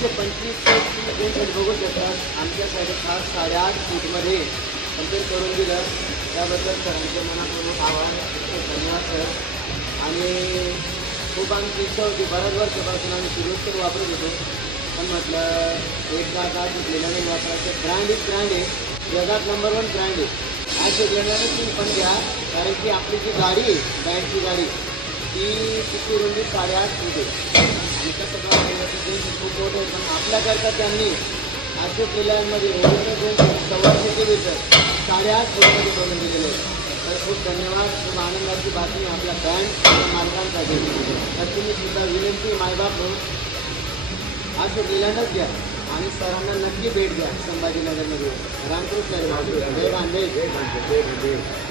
125 फूट बघू शकतात आमच्यासाठी खास 8.5 फूटमध्ये कंप्लीट करून दिलं. त्याबद्दल सरांचे मनापूर्वक आभार, धन्यवाद सर. आणि खूप आमची इच्छा होती, बऱ्याच वर्षापासून आम्ही सुरुवात वापरत होतो, पण म्हटलं एकदा का शिकलेलं नाही वापरायचं. ब्रँड इज ब्रँड आहे, जगात नंबर 1 ब्रँड आहे. आज शिकलेल्याने तुम्ही पण घ्या, कारण की आपली जी गाडी आहे बँडची गाडी ती तिची रुंदी 8.5 फूट आहे. आणि कसं खूप मोठं आहे, पण आपल्याकरता त्यांनी अशोक लेलँडमध्ये ओरिजिनल 200 मीटर 8.5 फूटमध्ये करून दिलेलं आहे. तर खूप धन्यवाद. खूप आनंदाची बातमी आपल्या बँड मालकांसाठी. तर तुम्ही सुद्धा विनंती मायबाप म्हणून अशोक लेलँडच घ्या आणि सरांना नक्की भेट द्या संभाजीनगरमध्ये. रामकृष्ण जय भांडे.